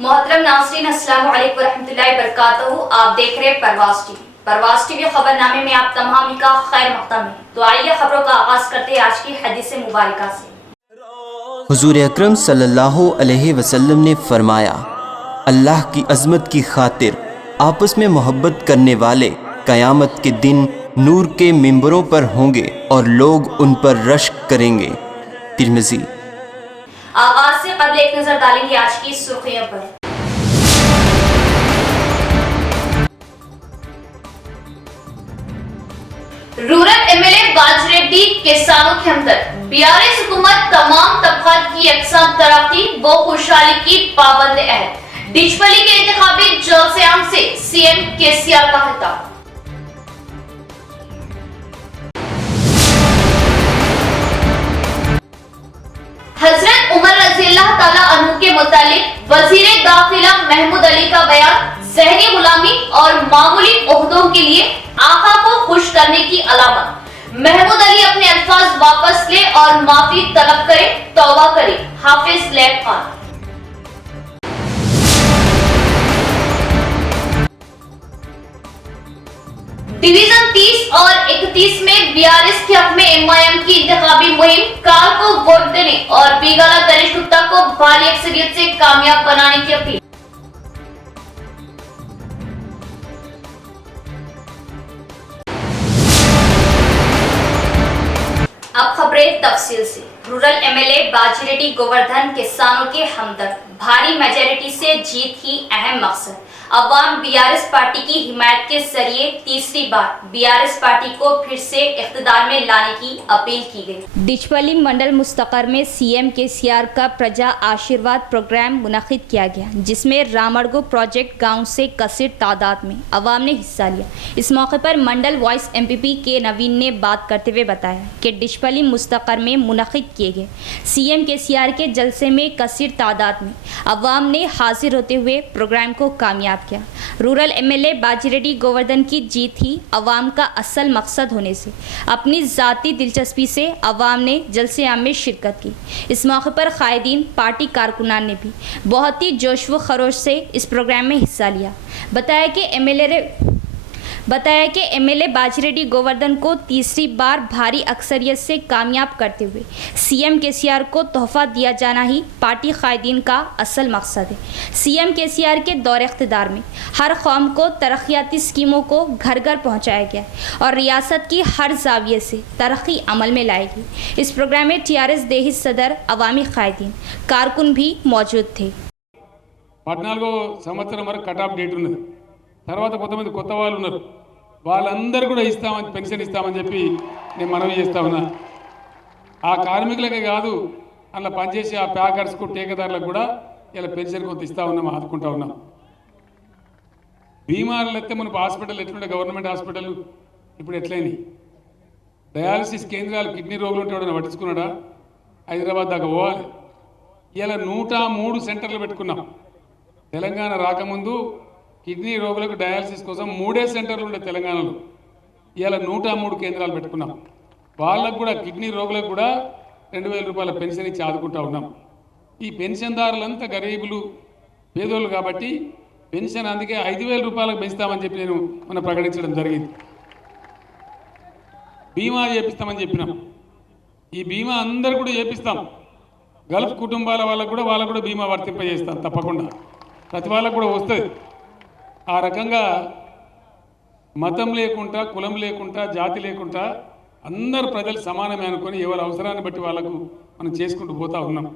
मोहतरम नाज़रीन, अस्सलाम वालेकुम रहमतुल्लाहि बरकातहू। आप देख रहे हैं परवाज़ टीवी खबरनामे में आप तमाम का खैर मक़दम है। तो आइए खबरों का आगाज करते हैं आज की हदीस मुबारका से। हुज़ूर अकरम सल्लल्लाहु अलैहि वसल्लम ने फरमाया, अल्लाह की अज़मत की खातिर आपस में मोहब्बत करने वाले क़यामत के दिन नूर के मिंबरों पर होंगे और लोग उन पर रश्क करेंगे। तिरमिज़ी। आगाज से कबल एक नजर डालेंगे आज की सुर्खियों पर। रूरल एमएलए बाजरेड्डी किसानों के हमदर्द। बीआरएस हुकूमत तमाम तबकात की यकसा तरक्की व खुशहाली की पाबंद है। डिचपली के इंतखाबी जलसे आम से सीएम केसीआर का खिताब। हजरत उमर रज़ियल्लाहु ताला अन्हु के मुतालिक वज़ीर दाखिला महमूद अली का बयान ज़हनी गुलामी और मामूली ओहदों के लिए आका को खुश करने की अलामत। महमूद अली अपने अल्फाज वापस ले और माफी तलब करे, तौबा करे। हाफिज लैब खान। डिवीजन 30 और 31 में बीआरएस के हक में एमआईएम की इंतखाबी मुहिम काल को वोट देने और बीगाला गणेश गुप्ता को भारी अक्सरियत से कामयाब बनाने की अपील। अब खबरें तफसील से। रूरल एमएलए बाजरेड्डी गोवर्धन किसानों के हमदर्द। भारी मेजॉरिटी से जीत ही अहम मकसद। अवाम बीआरएस पार्टी की हिमायत के जरिए तीसरी बार बीआरएस पार्टी को फिर से इख्तिदार में लाने की अपील की गई। डिचपली मंडल मुस्तकर में सीएम केसीआर का प्रजा आशीर्वाद प्रोग्राम मुनक्किद किया गया, जिसमें रामड़गो प्रोजेक्ट गांव से कसीर तादाद में अवाम ने हिस्सा लिया। इस मौके पर मंडल वॉइस एमपीपी के नवीन ने बात करते हुए बताया कि डिचपली मुस्तकर में मुनक्किद किए गए सीएम केसीआर के जलसे में कसीर तादाद में अवाम ने हाजिर होते हुए प्रोग्राम को कामयाब किया। रूरल एमएलए बाजरेड्डी गोवर्धन की जीत ही अवाम का असल मकसद होने से अपनी ज़ाती दिलचस्पी से अवाम ने जलसे आम में शिरकत की। इस मौके पर कायदीन, पार्टी कारकुनान ने भी बहुत ही जोश व खरोश से इस प्रोग्राम में हिस्सा लिया। बताया कि एमएलए बाजरेड्डी गोवर्धन को तीसरी बार भारी अक्सरियत से कामयाब करते हुए सीएम केसीआर को तोहफा दिया जाना ही पार्टी कायदीन का असल मकसद है। सीएम केसीआर के दौर इख्तिदार में हर कौम को तरक्याती स्कीमों को घर घर पहुंचाया गया और रियासत की हर जाविये से तरक्की अमल में लाएगी। इस प्रोग्राम में टीआरएस देही सदर, अवामी कायदीन, कारकुन भी मौजूद थे। 14వ సంవత్సరం వరకు కట్ ఆఫ్ డేట్ ఉన్నది। తర్వాత కొంతమంది కొత్త వాళ్ళు ఉన్నారు, వాళ్ళందరూ కూడా ఇస్తామని, పెన్షన్ ఇస్తామని చెప్పి నేను మనవి చేస్తా ఉన్నా। ఆ కార్మికులకే కాదు, అలా పనిచేసే ఆ ప్యాకర్స్కు, ఠేకేదారులకు కూడా ఇలా పెన్షన్ కొంత ఇస్తా ఉన్నాం, ఆదుకుంటా ఉన్నాం। బీమార్లు ఎత్తే మనకు హాస్పిటల్ ఎట్లుండే, గవర్నమెంట్ హాస్పిటల్ ఇప్పుడు ఎట్లయినాయి? డయాలసిస్ కేంద్రాలు, కిడ్నీ రోగులు ఉంటే ఎవడన్నా పట్టించుకున్నాడా? హైదరాబాద్ దాకా పోవాలి। ఇలా 103 సెంటర్లు పెట్టుకున్నాం। తెలంగాణ రాకముందు కిడ్నీ రోగులకు డయాలసిస్ కోసం 3 సెంటర్లు ఉండే తెలంగాణలో, ఇలా 103 కేంద్రాలు పెట్టుకున్నాం। వాళ్ళకు కూడా, కిడ్నీ రోగులకు కూడా 2000 రూపాయల పెన్షన్ ఇచ్చి ఆదుకుంటా ఉన్నాం। ఈ పెన్షన్దారులంతా గరీబులు, పేదోళ్ళు కాబట్టి పెన్షన్ అందుకే 5000 రూపాయలకు పెంచుతామని చెప్పి నేను మొన్న ప్రకటించడం జరిగింది। బీమా చేపిస్తామని చెప్పినాం। ఈ బీమా అందరు కూడా చేపిస్తాం। గల్ఫ్ కుటుంబాల వాళ్ళకు కూడా బీమా వర్తింపజేస్తాం తప్పకుండా, ప్రతి వాళ్ళకు కూడా వస్తుంది। ఆ రకంగా మతం లేకుండా, కులం లేకుండా, జాతి లేకుండా అందరు ప్రజలు సమానమే అనుకొని ఎవరి అవసరాన్ని బట్టి వాళ్ళకు మనం చేసుకుంటూ పోతా ఉన్నాం।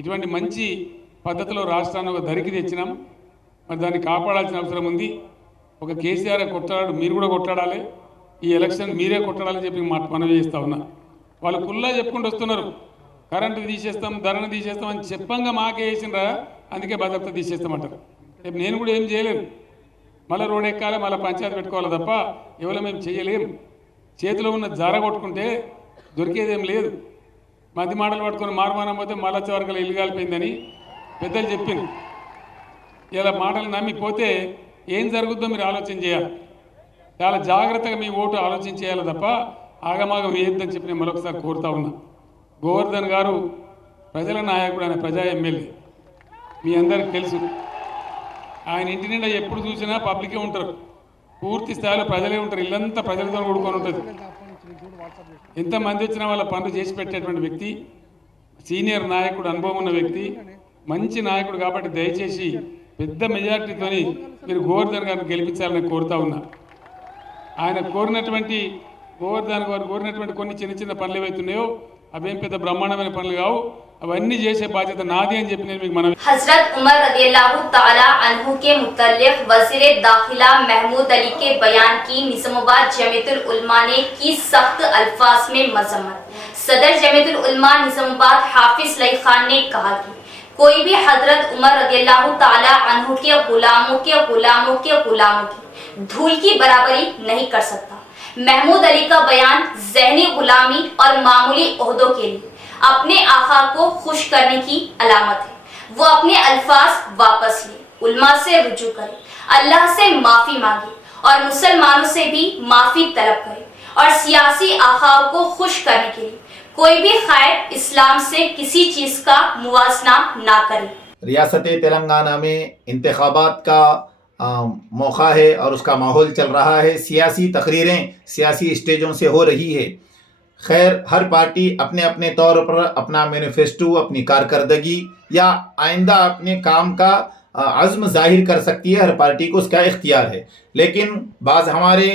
ఇటువంటి మంచి పద్ధతిలో రాష్ట్రాన్ని ఒక ధరికి తెచ్చినాం। మరి దాన్ని కాపాడాల్సిన అవసరం ఉంది। ఒక కేసీఆర్ కొట్టాడు, మీరు కూడా కొట్టాడాలి, ఈ ఎలక్షన్ మీరే కొట్టాడాలని చెప్పి మనవి చేస్తూ ఉన్నా। వాళ్ళు కుల్లా చెప్పుకుంటూ వస్తున్నారు, కరెంటు తీసేస్తాం, ధరను తీసేస్తాం అని చెప్పంగా మాకే వేసినరా, అందుకే భద్రత తీసేస్తామంటారు। రేపు నేను కూడా ఏం చేయలేను, మళ్ళీ రోడ్ ఎక్కాలి, మళ్ళీ పంచాయతీ పెట్టుకోవాలి తప్ప ఎవరో మేము చేయలేము। చేతిలో ఉన్న జార కొట్టుకుంటే దొరికేదేం లేదు। మధ్య మాటలు పట్టుకొని మార్మానం పోతే మళ్ళీ చివరికి ఇల్లు కాలిపోయిందని పెద్దలు చెప్పింది। ఇలా మాటలు నమ్మిపోతే ఏం జరుగుద్దో మీరు ఆలోచన చేయాలి। చాలా జాగ్రత్తగా మీ ఓటు ఆలోచన చేయాలి తప్ప ఆగమాగం వేయద్దని చెప్పి నేను మరొకసారి కోరుతా ఉన్నా। గోవర్ధన్ గారు ప్రజల నాయకుడు, ఆయన ప్రజా ఎమ్మెల్యే, మీ అందరికీ తెలుసు। ఆయన ఇంటి నిండా ఎప్పుడు చూసినా పబ్లికే ఉంటారు, పూర్తి స్థాయిలో ప్రజలే ఉంటారు, ఇల్లంతా ప్రజలతో కూడుకొని ఉంటుంది. ఎంతమంది వచ్చినా వాళ్ళ పనులు చేసి పెట్టేటువంటి వ్యక్తి, సీనియర్ నాయకుడు, అనుభవం ఉన్న వ్యక్తి, మంచి నాయకుడు. కాబట్టి దయచేసి పెద్ద మెజార్టీతోని మీరు గోవర్ధన్ గారిని గెలిపించాలని కోరుతా ఉన్నా. ఆయన కోరినటువంటి గోవర్ధన్ గారు కోరినటువంటి కొన్ని చిన్న చిన్న పనులు ఏవైతున్నాయో అవేం పెద్ద బ్రహ్మాండమైన పనులు కావు, అవన్నీ చేసే బాధ్యత నాది అని చెప్పి నేను మీకు మనం. हजरत उमर रज़ियल्लाहु ताला अन्हु के मुतल्लिक़ वज़ीर दाखिला महमूद अली के बयान की निज़ामाबाद जमीयतुल उलमा ने की सख्त अल्फाज में मज़म्मत। सदर जमीयतुल उलमा निज़ामाबाद हाफिज लई खान ने कहा कि कोई भी हजरत उमर रज़ियल्लाहु ताला अन्हु के गुलामों की धूल की बराबरी नहीं कर सकता। महमूद अली का बयान ज़हनी गुलामी और मामूली ओहदों के लिए अपने आका को खुश करने की अलामत है। वो अपने अल्फाज वापस ले, उल्मा से रुजू करे, अल्लाह से माफ़ी मांगे और मुसलमानों से भी माफ़ी तलब करे और सियासी आकाओं को खुश करने के लिए कोई भी खैर इस्लाम से किसी चीज़ का मुवाजना ना करे। रियासत तेलंगाना में इंतखाबात का मौका है और उसका माहौल चल रहा है। सियासी तकरीरें सियासी स्टेजों से हो रही है। खैर, हर पार्टी अपने अपने तौर पर अपना मैनिफेस्टो, अपनी कारकर्दगी या आइंदा अपने काम का अज़्म ज़ाहिर कर सकती है। हर पार्टी को उसका इख्तियार है। लेकिन बाज़ हमारे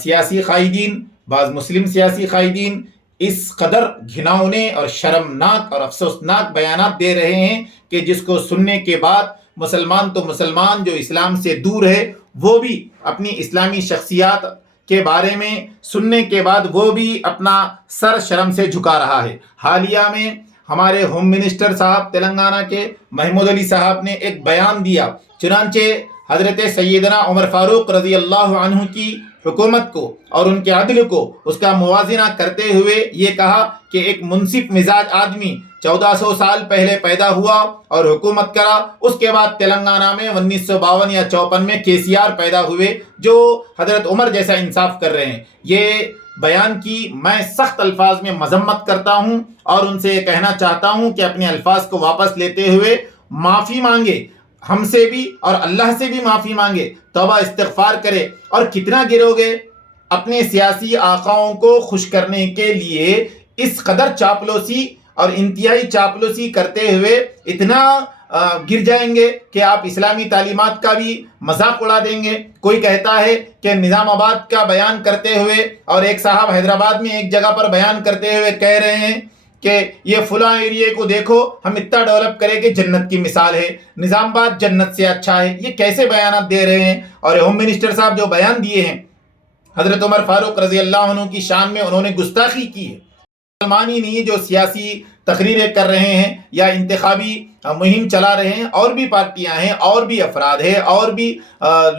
सियासी क़ायदीन, बाज़ मुस्लिम सियासी क़ायदीन इस कदर घिनौने और शर्मनाक और अफसोसनाक बयानात दे रहे हैं कि जिसको सुनने के बाद मुसलमान तो मुसलमान जो इस्लाम से दूर है वो भी अपनी इस्लामी शख्सियात के बारे में सुनने के बाद वो भी अपना सर शर्म से झुका रहा है। हालिया में हमारे होम मिनिस्टर साहब तेलंगाना के महमूद अली साहब ने एक बयान दिया। चुनांचे हज़रत सैयदना उमर फारूक रज़ी अल्लाह अन्हु की हुकूमत को और उनके अदल को उसका मुवाज़ना करते हुए ये कहा कि एक मुनसिफ मिजाज आदमी 1400 साल पहले पैदा हुआ और हुकूमत करा, उसके बाद तेलंगाना में 1952 या 54 में केसीआर पैदा हुए जो हज़रत उमर जैसा इंसाफ कर रहे हैं। ये बयान की मैं सख्त अल्फाज में मजम्मत करता हूँ और उनसे ये कहना चाहता हूँ कि अपने अल्फाज को वापस लेते हुए माफ़ी मांगे, हमसे भी और अल्लाह से भी माफ़ी मांगे, तौबा इस्तिग़फ़ार करे। और कितना गिरोगे अपने सियासी आकाओं को खुश करने के लिए इस कदर चापलूसी और इंतहाई चापलूसी करते हुए इतना गिर जाएंगे कि आप इस्लामी तालीमात का भी मजाक उड़ा देंगे। कोई कहता है कि निज़ामाबाद का बयान करते हुए और एक साहब हैदराबाद में एक जगह पर बयान करते हुए कह रहे हैं कि ये फुला एरिया को देखो, हम इतना डेवलप करें कि जन्नत की मिसाल है, निज़ामाबाद जन्नत से अच्छा है। ये कैसे बयानात दे रहे हैं? और होम मिनिस्टर साहब जो बयान दिए हैं हज़रत उमर फारूक रज़ी अल्लाह अन्हु की शान में, उन्होंने गुस्ताखी की है। मुसलमान ही नहीं जो सियासी तकरीरें कर रहे हैं या इंतखाबी मुहिम चला रहे हैं, और भी पार्टियां हैं और भी अफराद हैं और भी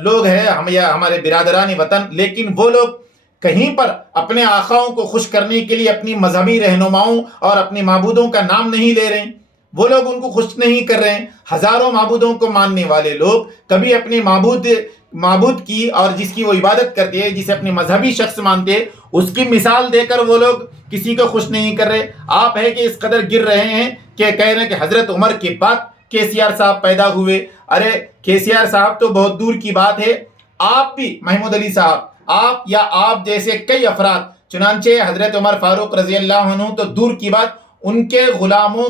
लोग हैं हम या हमारे बिरादरान वतन, लेकिन वो लोग कहीं पर अपने आकाओं को खुश करने के लिए अपनी मजहबी रहनुमाओं और अपने माबूदों का नाम नहीं ले रहे हैं। वो लोग उनको खुश नहीं कर रहे हैं। हज़ारों माबूदों को मानने वाले लोग कभी अपने माबूद की और जिसकी वो इबादत करते हैं, जिसे अपने मजहबी शख्स मानते हैं, उसकी मिसाल देकर वो लोग किसी को खुश नहीं कर रहे। आप है कि इस कदर गिर रहे हैं कि कह रहे हैं कि हज़रत उमर के बाद केसीआर साहब पैदा हुए। अरे केसीआर साहब तो बहुत दूर की बात है। आप भी महमूद अली साहब, आप या आप जैसे कई अफराद, चुनांचे हज़रत उमर फारूक रज़ी अल्लाह अन्हु तो दूर की बात, उनके गुलामों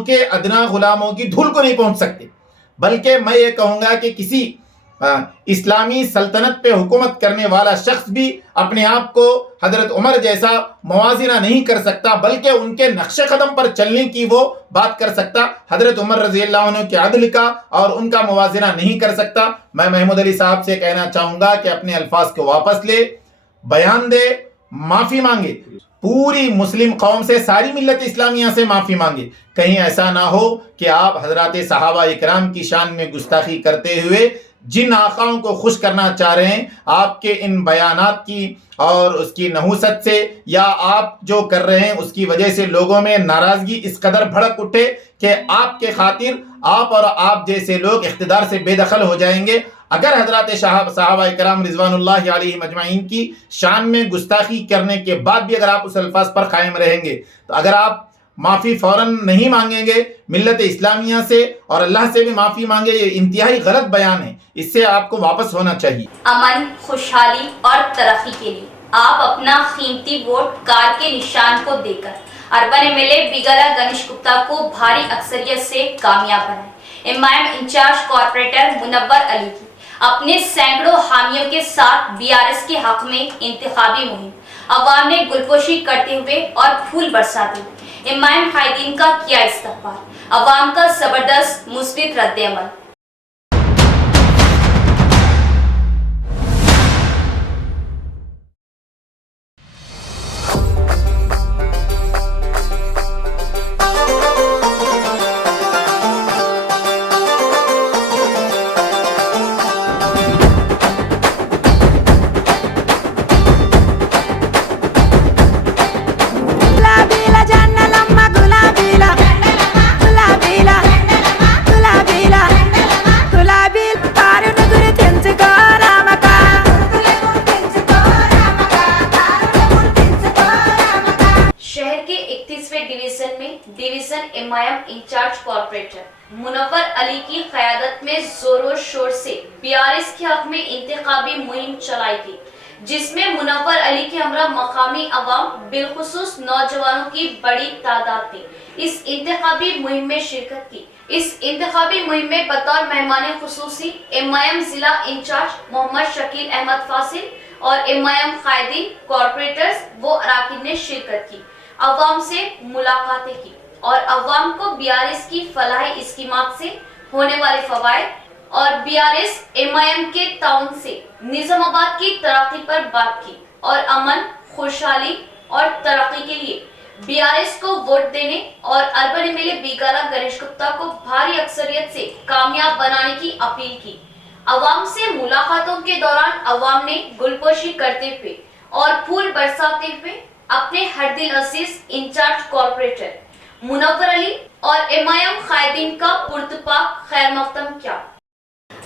के अदना गुलामों की धूल को नहीं पहुंच सकते। बल्कि मैं ये कहूँगा कि किसी इस्लामी सल्तनत पे हुकूमत करने वाला शख्स भी अपने आप को हज़रत उमर जैसा मुवाज़ना नहीं कर सकता, बल्कि उनके नक्शे कदम पर चलने की वो बात कर सकता। हज़रत उमर रज़ी अल्लाह अन्हु के अदल का और उनका मुवाज़ना नहीं कर सकता। मैं महमूद अली साहब से कहना चाहूँगा कि अपने अल्फाज को वापस ले, बयान दे, माफ़ी मांगे, पूरी मुस्लिम कौम से, सारी मिल्लत इस्लामिया से माफ़ी मांगे। कहीं ऐसा ना हो कि आप हज़रात सहाबा इकराम की शान में गुस्ताखी करते हुए जिन आकाओं को खुश करना चाह रहे हैं, आपके इन बयानात की और उसकी नहुसत से या आप जो कर रहे हैं उसकी वजह से लोगों में नाराज़गी इस कदर भड़क उठे कि आपके खातिर आप और आप जैसे लोग इख्तिदार से बेदखल हो जाएंगे। अगर हज़रात सहाबा इकराम रिज़वानुल्लाहि अलैहिम अजमाइन की शान में गुस्ताखी करने के बाद भी अगर आप उस अल्फाज पर कायम रहेंगे, तो अगर आप माफ़ी फ़ौरन नहीं मांगेंगे मिल्लत इस्लामिया से और अल्लाह से भी माफ़ी मांगे, ये इंतहाई गलत बयान है, इससे आपको वापस होना चाहिए। अमन, खुशहाली और तरक्की के लिए आप अपना कीमती वोट कार के निशान को देकर अर्बन एमएलए बिगला गणेश गुप्ता को भारी अक्सरियत से कामयाब बनाएं। MIM incharge corporator Munawwar Ali की अपने सैकड़ों हामियों के साथ बीआरएस के हक में इंतखाबी मुहिम, अवाम ने गुलपोशी करते हुए और फूल बरसाते हुए एमआईएम कायदीन का किया इस्तकबाल, अवाम का जबरदस्त मुस्बित रद्द-ए-अमल। Division MIM incharge corporator Munawwar Ali की क़यादत में जोरों शोर से बीआरएस के हक में इंतखाबी मुहिम चलाई गई, जिसमें मुनव्वर अली के हमरा मकामी अवाम बिलखुसूस नौजवानों की बड़ी तादाद ने इस इंतखाबी मुहिम में शिरकत की। इस इंतखाबी मुहिम में बतौर मेहमान खुसूसी एमआईएम जिला इंचार्ज मोहम्मद शकील अहमद फासिल और एमआईएम कायदीन, कॉर्पोरेटर्स व अराकीन ने शिरकत की, अवाम से मुलाकातें की और अवाम को बीआरएस की फलाही स्कीमात से होने वाले फवायद और बीआरएस एमआईएम के ताउन से निजामाबाद की तरक्की पर बात की और अमन, खुशहाली और तरक्की के लिए बीआरएस को वोट देने और अर्बन एमएलए बिगला गणेश गुप्ता को भारी अक्सरियत से कामयाब बनाने की अपील की। अवाम से मुलाकातों के दौरान अवाम ने गुलपोशी करते हुए और फूल बरसाते हुए अपने हर दिल अजीज इंचार्ज कॉर्पोरेटर मुनव्वर अली और एमआईएम कायदीन का पुरतपाक खैर मकदम किया।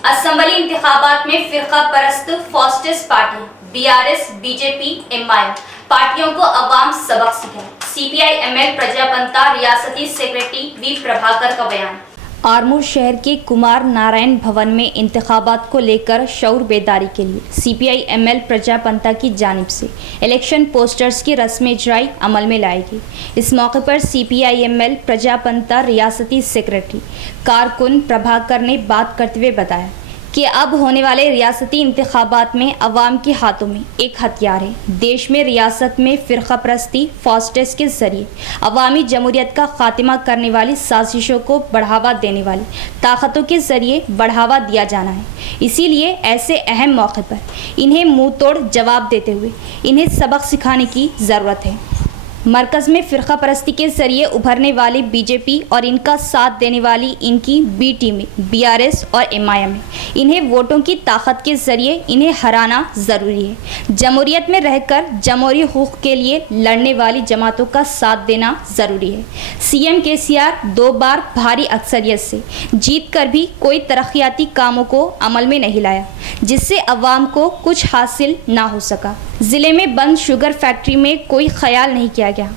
असेंबली इंतखाबात में फिरका परस्त फॉस्टिस्ट पार्टी बीआरएस, बीजेपी, एमआईएम पार्टियों को अवाम सबक सिखाए। सीपीआई एमएल प्रजापंता रियासती सेक्रेटरी वी प्रभाकर का बयान। आरमूर शहर के कुमार नारायण भवन में इंतखाबात को लेकर शऊर बेदारी के लिए सीपीआई एमएल प्रजापंता की जानिब से इलेक्शन पोस्टर्स की रस्म इजराई अमल में लाई गई। इस मौके पर सीपीआई एमएल प्रजापंता रियासती सेक्रेटरी कारकुन प्रभाकर ने बात करते हुए बताया कि अब होने वाले रियासती इंतखाबात में अवाम के हाथों में एक हथियार है। देश में रियासत में फ़िरका परस्ती फॉस्टेस के ज़रिए अवामी जमहूरियत का खात्मा करने वाली साजिशों को बढ़ावा देने वाली ताकतों के ज़रिए बढ़ावा दिया जाना है। इसीलिए ऐसे अहम मौके पर इन्हें मुँह तोड़ जवाब देते हुए इन्हें सबक सिखाने की ज़रूरत है। मरकज़ में फ़िरका परस्ती के ज़रिए उभरने वाली बीजेपी और इनका साथ देने वाली इनकी बी टीमें बीआरएस और एमआईएम है। इन्हें वोटों की ताकत के ज़रिए इन्हें हराना ज़रूरी है। जमहूरियत में रहकर जमहूरी हुकूक़ के लिए लड़ने वाली जमातों का साथ देना ज़रूरी है। सीएम केसीआर 2 बार भारी अक्सरियत से जीत कर भी कोई तरक्याती कामों को अमल में नहीं लाया, जिससे अवाम को कुछ हासिल ना हो सका। ज़िले में बंद शुगर फैक्ट्री में कोई ख्याल नहीं किया गया।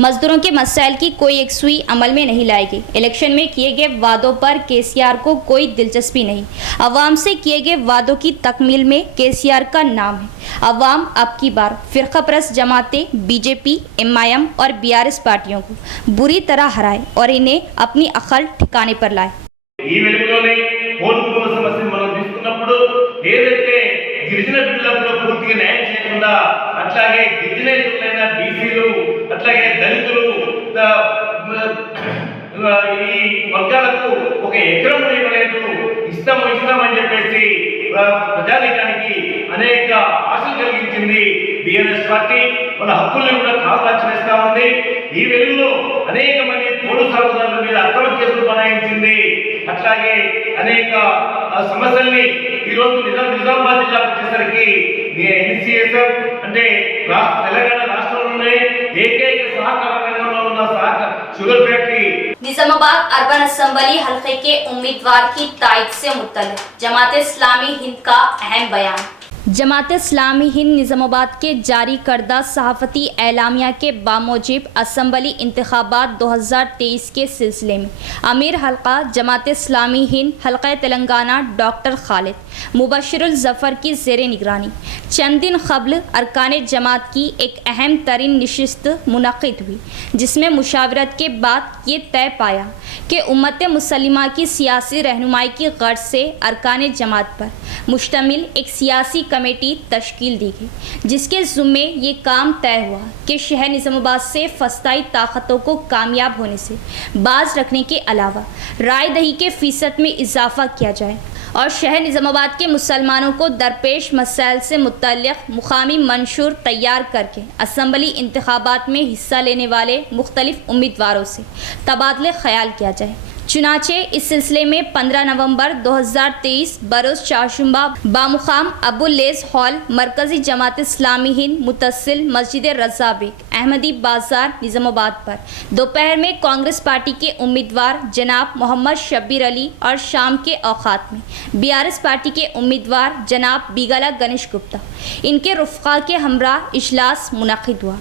मजदूरों के मसाइल की कोई एक सुई अमल में नहीं लाई गई। इलेक्शन में किए गए वादों पर केसीआर को कोई दिलचस्पी नहीं। अवाम से किए गए वादों की तकमील में केसीआर का नाम है। अवाम अब की बार फ़िरका परस्त जमातें बीजेपी, एमआईएम और बीआरएस पार्टियों को बुरी तरह हराए और इन्हें अपनी अकल ठिकाने पर लाए। గిరిజన బిడ్డలకు పూర్తిగా న్యాయం చేయకుండా అట్లాగే గిరిజనేతరులైన బీసీలు అట్లాగే దళితులు ఈ వర్గాలకు ఒక ఎకరం ఇవ్వలేదు, ఇస్తామని చెప్పేసి ప్రజానీకానికి అనేక ఆశలు కలిగించింది బీఆర్ఎస్ పార్టీ. మన హక్కుల్ని కూడా కాపాడాల్సిస్తా ఉంది. ఈ వెలుగులో అనేక మంది పోడు సాగుదారుల మీద అక్రమ కేసులు బనాయించింది. అట్లాగే అనేక సమస్యల్ని ఈరోజు నిజామాబాద్ జిల్లాకు వచ్చేసరికి ఎన్సీఎస్ఎఫ్ అంటే తెలంగాణ రాష్ట్రంలోనే ఏకైక సహకార రంగంలో ఉన్న sugar factory. Nizamabad urban assembly हल्के के उम्मीदवार की तायद से मुतल्लिक़ जमात इस्लामी हिंद का अहम बयान। जमात इस्लामी हिंद निज़ामाबाद के जारी करदा सहाफ़ती एलामिया के बामूजिब असम्बली इंतखाबात 2023 के सिलसिले में अमीर हल्का जमात इस्लामी हिंद हल्का तेलंगाना डॉक्टर खालिद मुबश्शिरुल ज़फ़र की ज़ेर निगरानी चंद दिन क़ब्ल अरकान जमात की एक अहम तरीन नशिस्त मुनक़िद हुई, जिसमें मुशावरत के बाद ये तय पाया कि उम्मत मुसलिमा की सियासी रहनुमाई की गर्ज से अरकान जमात पर मुश्तमिल एक सियासी कमेटी तश्कील दी गई, जिसके ज़ुम्मे ये काम तय हुआ कि शहर निज़ामाबाद से फस्ताई ताकतों को कामयाब होने से बाज रखने के अलावा राय दही के फ़ीसद में इजाफ़ा किया जाए और शहर निज़ामाबाद के मुसलमानों को दरपेश मसाइल से मुतल्लिक़ मुकामी मंशूर तैयार करके असम्बली इंतखाबात में हिस्सा लेने वाले मुख्तलिफ़ उम्मीदवारों से तबादले ख़याल किया जाए। चुनाचे इस सिलसिले में 15 नवंबर 2023 बरोज़ चारशुम्बा बामुकाम अबुल्लेज़ हॉल मरकज़ी जमात इस्लामी हिंद मुतसिल मस्जिद रज़ा बेग अहमदी बाज़ार निज़ामाबाद पर दोपहर में कांग्रेस पार्टी के उम्मीदवार जनाब मोहम्मद शब्बीर अली और शाम के औक़ात में BRS पार्टी के उम्मीदवार जनाब बीगाला गणेश गुप्ता इनके रुफ़क़ा के हमरा इजलास मुनक़िद हुआ।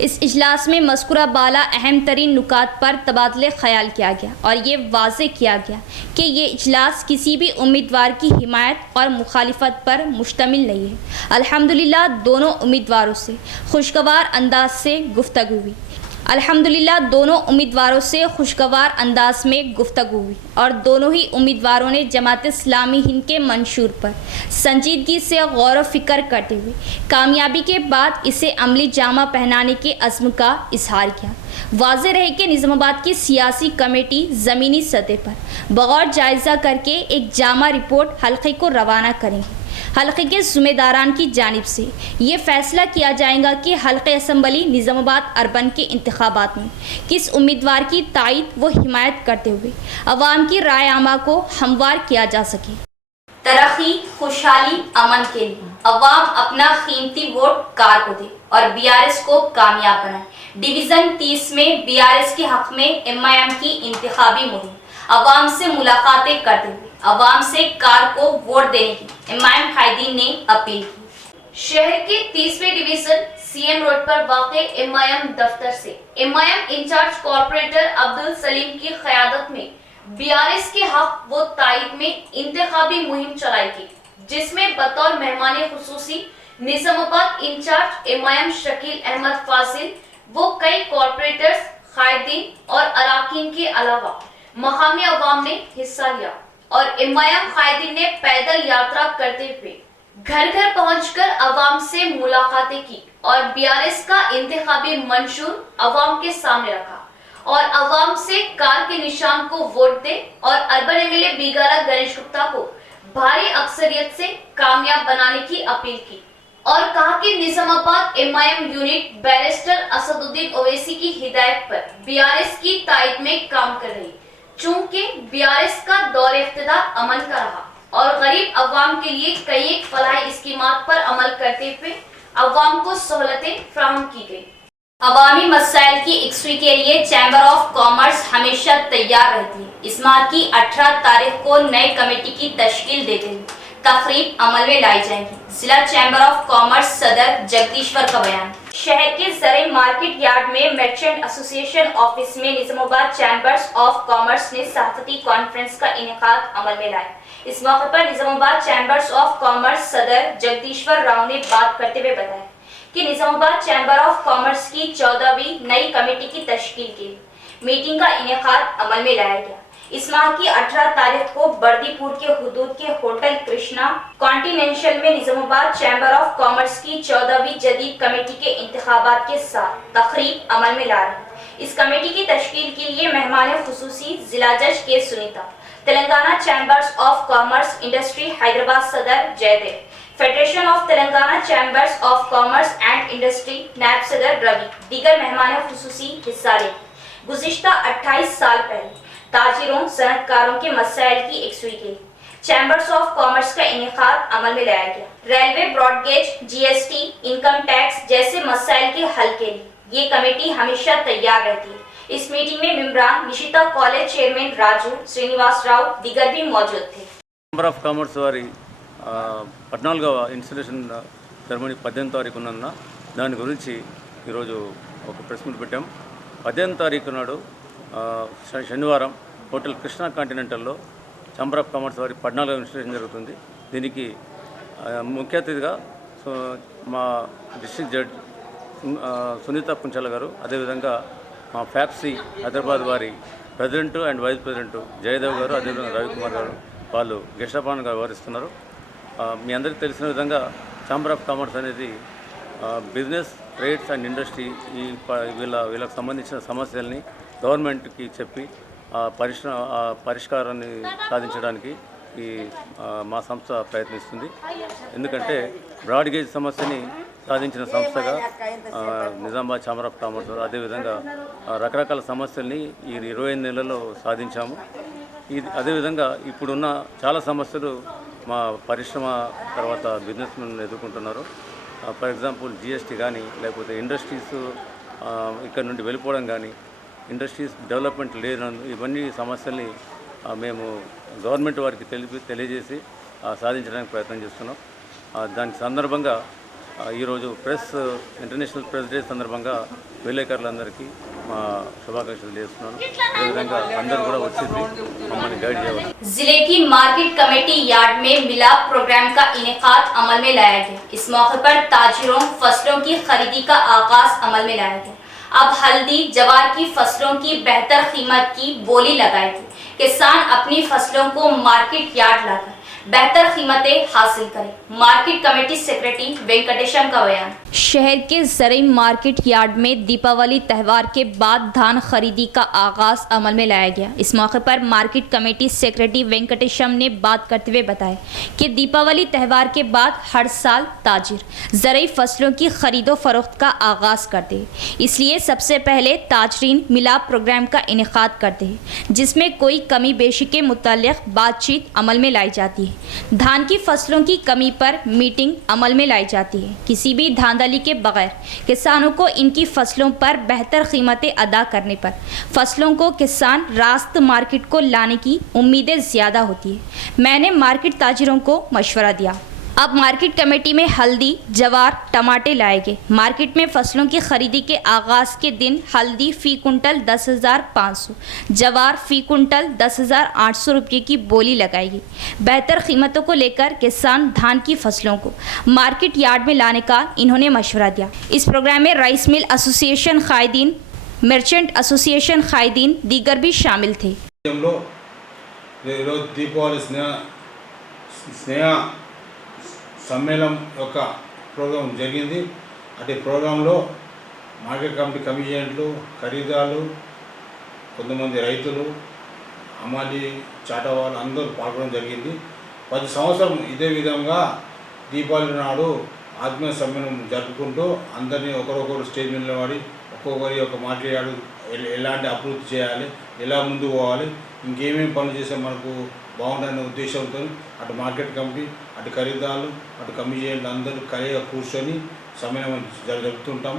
इस इजलास में मज़कूरा बाला अहम तरीन नुकात पर तबादले ख़याल किया गया और ये वाज़े किया गया कि ये इजलास किसी भी उम्मीदवार की हिमायत और मुखालिफत पर मुश्तमिल नहीं है। अल्हम्दुलिल्लाह दोनों उम्मीदवारों से खुशगवार अंदाज से गुफ्तगू हुई और दोनों ही उम्मीदवारों ने जमात इस्लामी हिंद के मंशूर पर संजीदगी से गौर व फिक्र करते हुए कामयाबी के बाद इसे अमली जामा पहनाने के अज़्म का इजहार किया। वाज़ेह रहे कि निज़ामाबाद की सियासी कमेटी ज़मीनी सतह पर बगौर जायज़ा करके एक जामा रिपोर्ट हल्के को रवाना करेंगे। हल्के के ज़िम्मेदारान की जानिब से ये फ़ैसला किया जाएगा कि हल्के असम्बली निज़ामाबाद अर्बन के इंतखाबात में किस उम्मीदवार की तायद व हिमायत करते हुए अवाम की राय आमा को हमवार किया जा सके। तरक्की, खुशहाली, अमन के लिए अवाम अपना कीमती वोट कार को दे और BRS को कामयाब बनाए। डिवीज़न 30 में BRS के हक़ में MIM की इंतखाबी मुहिम अवाम से मुलाकातें करते हुए अवाम से कार को वोट देने की MIM कायदीन ने अपील की। शहर के 30वें डिवीज़न CM रोड पर वाक़े MIM दफ्तर से MIM in charge corporator Abdul Salim की क़यादत में BRS के हक़ व तायद में इंतखाबी मुहिम चलाई गई, जिसमें बतौर मेहमान खुसूसी निज़ामाबाद इंचार्ज MIM शकील अहमद फाजिल वो कई कॉर्पोरेटर्स, कायदीन और अराकीन के अलावा मकामी अवाम ने हिस्सा लिया और MIM कायदीन ने पैदल यात्रा करते हुए घर घर पहुंचकर अवाम से मुलाकातें की और BRS का इंतखाबी मंशूर अवाम के सामने रखा और अवाम से कार के निशान को वोट दे और अर्बन MLA बीगाला गणेश गुप्ता को भारी अक्सरियत से कामयाब बनाने की अपील की और कहा कि Nizamabad MIM unit barrister Asaduddin Owaisi की हिदायत पर BRS की तायद में काम कर रही, चूंकि BRS का दौर इख्तिदार अमन का रहा और गरीब अवाम के लिए कई एक फलाही स्कीमात पर अमल करते हुए अवाम को सहूलतें फराहम की गई। अवामी मसाइल की यकसुई के लिए चैम्बर ऑफ कॉमर्स हमेशा तैयार रहती है। इस माह की 18 तारीख को नई कमेटी की तश्कील देते हुए तकरीब अमल में लाई जाएगी। जिला चैम्बर ऑफ कॉमर्स सदर जगदीश्वर का बयान। शहर के जरे मार्केट यार्ड में मर्चेंट एसोसिएशन ऑफिस में निज़ामाबाद चैम्बर्स ऑफ कॉमर्स ने सहाफ़ती कॉन्फ्रेंस का इनेकाद अमल में लाया। इस मौके पर निज़ामाबाद चैम्बर्स ऑफ कॉमर्स सदर जगदीश्वर राव ने बात करते हुए बताया कि निज़ामाबाद चैम्बर ऑफ कॉमर्स की 14वीं नई कमेटी की तश्कील की मीटिंग का इनेकाद अमल में लाया गया। इस माह की 18 तारीख को बर्दीपुर के हुदूद के होटल कृष्णा कॉन्टिनेंशल में निज़ामाबाद चैम्बर ऑफ कॉमर्स की 14वीं जदीद कमेटी के इंतखाबात के साथ तकरीब अमल में ला रही। इस कमेटी की तश्कील के लिए मेहमान खुसूसी जिला जज K Sunita, Telangana chambers of commerce industry Hyderabad सदर Jayadev, federation of Telangana chambers of commerce and industry नायब सदर रवि, दीगर मेहमान खुसूसी हिस्सा ले। गुज़िश्ता 28 साल पहले ताजिरों, सनतकारों के मसाइल की यकसुई के लिए चैम्बर्स ऑफ कॉमर्स का इनेकाद अमल में लाया गया। Railway, broad gauge, GST, income tax जैसे मसाइल के हल के लिए ये कमेटी हमेशा तैयार रहती है। इस मीटिंग में मेंबरान, निशिता कॉलेज चेयरमैन राजू, श्रीनिवास राव, दीगर भी मौजूद थे। चैम्बर ऑफ कॉमर्स वारी 14వ ఇన్స్టలేషన్ సెరమనీ 18వ తారీఖు ఉన్నందున దాని గురించి ఈరోజు ఒక ప్రెస్ మీట్ పెట్టాం. 18వ తారీఖు నాడు శనివారం హోటల్ కృష్ణా కాంటినెంటల్లో ఛాంబర్ ఆఫ్ కామర్స్ వారి 14వ ఇన్స్టలేషన్ జరుగుతుంది. దీనికి ముఖ్య అతిథిగా మా డిస్ట్రిక్ట్ జడ్జ్ సునీత పుంచాల గారు, అదేవిధంగా మా ఫ్యాప్సీ హైదరాబాద్ వారి president and vice president Jayadev గారు, అదేవిధంగా రవికుమార్ గారు వాళ్ళు గెస్టాపాన్గా వ్యవహరిస్తున్నారు. మీ అందరికీ తెలిసిన విధంగా ఛాంబర్ ఆఫ్ కామర్స్ అనేది బిజినెస్, ట్రేడ్స్ అండ్ ఇండస్ట్రీ వీళ్ళకి సంబంధించిన సమస్యల్ని గవర్నమెంట్కి చెప్పి పరిష్కారాన్ని సాధించడానికి మా సంస్థ ప్రయత్నిస్తుంది. ఎందుకంటే బ్రాడ్ గేజ్ సమస్యని సాధించిన సంస్థగా నిజామాబాద్ ఛాంబర్ ఆఫ్ కామర్స్, అదేవిధంగా రకరకాల సమస్యల్ని ఈ 25 నెలల్లో సాధించాము. అదేవిధంగా ఇప్పుడున్న చాలా సమస్యలు మా పరిశ్రమ తర్వాత బిజినెస్ మెన్ ఎదుర్కొంటున్నారు. ఫర్ ఎగ్జాంపుల్ జిఎస్టీ కానీ, లేకపోతే ఇండస్ట్రీస్ ఇక్కడ నుండి వెళ్ళిపోవడం కానీ, ఇండస్ట్రీస్ డెవలప్మెంట్ లేనందు ఇవన్నీ సమస్యల్ని మేము గవర్నమెంట్ వారికి తెలియజేసి సాధించడానికి ప్రయత్నం చేస్తున్నాం. దాని సందర్భంగా ఈరోజు ఇంటర్నేషనల్ ప్రెస్ డే సందర్భంగా విలేకరులందరికీ మా శుభాకాంక్షలు చేస్తున్నాను. అదేవిధంగా అందరూ కూడా వచ్చేసి మమ్మల్ని గైడ్ చేయాలి. जिले की मार्केट कमेटी यार्ड में मिलाप प्रोग्राम का इनेकाद अमल में लाया गया. इस मौके पर ताजिरों फसलों की खरीदी का आगाज अमल में लाया गया. अब हल्दी, जवार की फसलों की बेहतर कीमत की बोली लगाएगी. किसान अपनी फसलों को मार्केट यार्ड लाकर बेहतर कीमतें हासिल करें. मार्केट कमेटी सेक्रेटरी वेंकटेशम का बयान. शहर के ज़रूरी मार्केट यार्ड में दीपावली त्यौहार के बाद धान खरीदी का आगाज अमल में लाया गया. इस मौके पर मार्केट कमेटी सेक्रेटरी वेंकटेशम ने बात करते हुए बताया कि दीपावली त्यौहार के बाद हर साल ताजिर ज़रूरी फसलों की खरीदो फरोख्त का आगाज करते हैं. इसलिए सबसे पहले ताजरीन मिलाप प्रोग्राम का इनेकाद करते हैं, जिसमें कोई कमी बेशी के मुताल्लिक़ बातचीत अमल में लाई जाती है. धान की फसलों की कमी पर मीटिंग अमल में लाई जाती है. किसी भी धांधली के बगैर किसानों को इनकी फसलों पर बेहतर कीमतें अदा करने पर फसलों को किसान रास्त मार्केट को लाने की उम्मीदें ज़्यादा होती है. मैंने मार्केट ताजिरों को मशवरा दिया. अब मार्केट कमेटी में हल्दी, जवार, टमाटे लाए गए. मार्केट में फसलों की खरीदी के आगाज़ के दिन हल्दी फ़ी कुंटल 10,500, जवार फ़ी कुंटल 10,800 रुपये की बोली लगाएगी. बेहतर कीमतों को लेकर किसान धान की फसलों को मार्केट यार्ड में लाने का इन्होंने मशवरा दिया. इस प्रोग्राम में राइस मिल एसोसिएशन कायदीन, मर्चेंट एसोसिएशन कायदीन दीगर भी शामिल थे. దీపావళి స్నేహ సమ్మేళనం యొక్క ప్రోగ్రాం జరిగింది. అటు ప్రోగ్రాంలో మార్కెట్ కమిటీ కమిషనర్లు, ఖరీదాలు, కొంతమంది రైతులు, అమాలి, చాటవాళ్ళు అందరూ పాల్గొనడం జరిగింది. 10 సంవత్సరం ఇదే విధంగా దీపావళి నాడు ఆత్మీయ సమ్మేళనం జరుపుకుంటూ అందరినీ ఒకరొకరు స్టేజ్ మీద నిలబడి ఒక్కొక్కరి యొక్క మాట్లాడాడు, ఎలాంటి అభివృద్ధి చేయాలి, ఎలా ముందు పోవాలి, ఇంకేమేమి పనులు చేస్తే మనకు బాగుందనే ఉద్దేశంతో అటు మార్కెట్ కమిటీ, అటు ఖరీదాలు, అటు కమిషనర్లు అందరూ కలిగా కూర్చొని సమ్మేళనం జరుపుతుంటాం.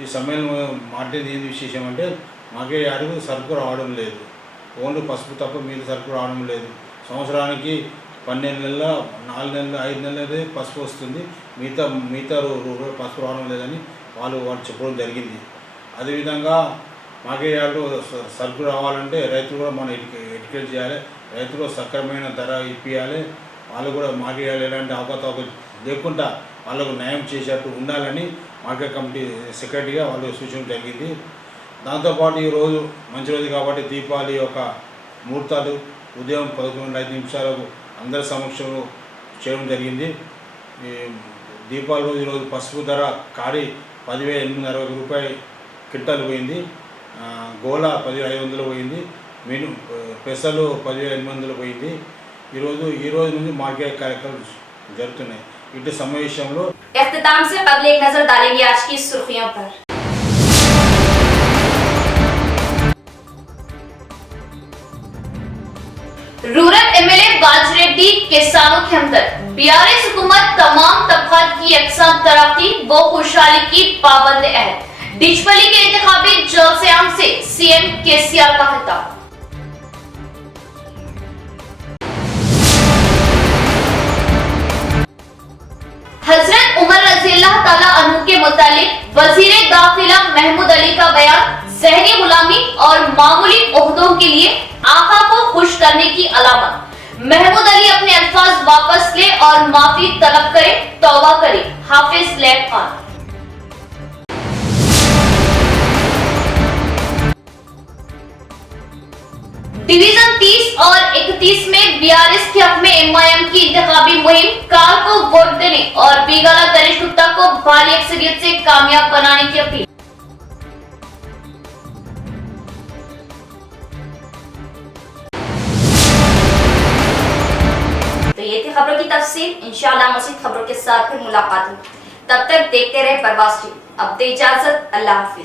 ఈ సమ్మేళనం మాట్లాడేది ఏంది విశేషం అంటే మార్కెట్ అడుగు సరుకు రావడం లేదు, ఓన్లీ పసుపు తప్ప మీద సరుకు రావడం లేదు. సంవత్సరానికి 12 నెలల, 4 నెలలు, 5 నెలలే పసుపు వస్తుంది, మిగతా పసుపు రావడం లేదని వాళ్ళు చెప్పడం జరిగింది. అదేవిధంగా మార్కెట్ యార్డులో సరుకు రావాలంటే రైతులు కూడా మనం ఎడ్యుకేట్ చేయాలి, రైతులు సక్రమైన ధర ఇప్పించాలి. వాళ్ళు కూడా మార్కెట్ యార్డు ఎలాంటి అవకతవకలు లేకుండా వాళ్ళకు న్యాయం చేసేట్టు ఉండాలని మార్కెట్ కమిటీ సెక్రటరీగా వాళ్ళు సూచించడం జరిగింది. దాంతోపాటు ఈరోజు మంచి రోజు కాబట్టి దీపావళి యొక్క ముహూర్తాలు ఉదయం 11:05 అందరి సమక్షంలో చేయడం జరిగింది. ఈ దీపావళి రోజు ఈరోజు పసుపు ధర కాడి 10,860 రూపాయలు క్వింటాల్ పోయింది, గోళ 10,500 పోయింది, పెసలు 10,800 పోయింది. ఈ రోజు నుంచి మార్కెట్ కార్యక్రమాలు జరుగుతున్నాయి. ఇటు సమావేశంలో इख्तिताम से कबल एक नजर डालेंगे आज की सुर्खियों पर. रूरल एमएलए बाजरेड्डी किसानों के हमदर्द. बीआरएस हुकूमत तमाम तबकात की यकसा तरक्की व खुशहाली की पाबंद है. डिचपली के इंतखाबी जलसे आम से सीएम केसीआर का खिताब. मुतालिक वजीर दाखिला महमूद अली का बयान ज़हनी गुलामी और मामूली ओहदों के लिए आका को खुश करने की अलामत। महमूद अली अपने अल्फाज वापस ले और माफी तलब करे, तौबा करे। हाफिज लैब खान। डिवीजन 30 और 31 में बीआरएस के हक में एमआईएम की इंतखाबी मुहिम, काल को वोट देने और बीगाला गणेश गुप्ता को भारी अक्सरियत से कामयाब बनाने की अपील। तो ये थी खबरों की तफसील। इंशाअल्लाह मज़ीद खबरों के साथ फिर मुलाकात होगी। तब तक देखते रहे प्रवास टीवी। अब दे इजाजत, अल्लाह हाफिज।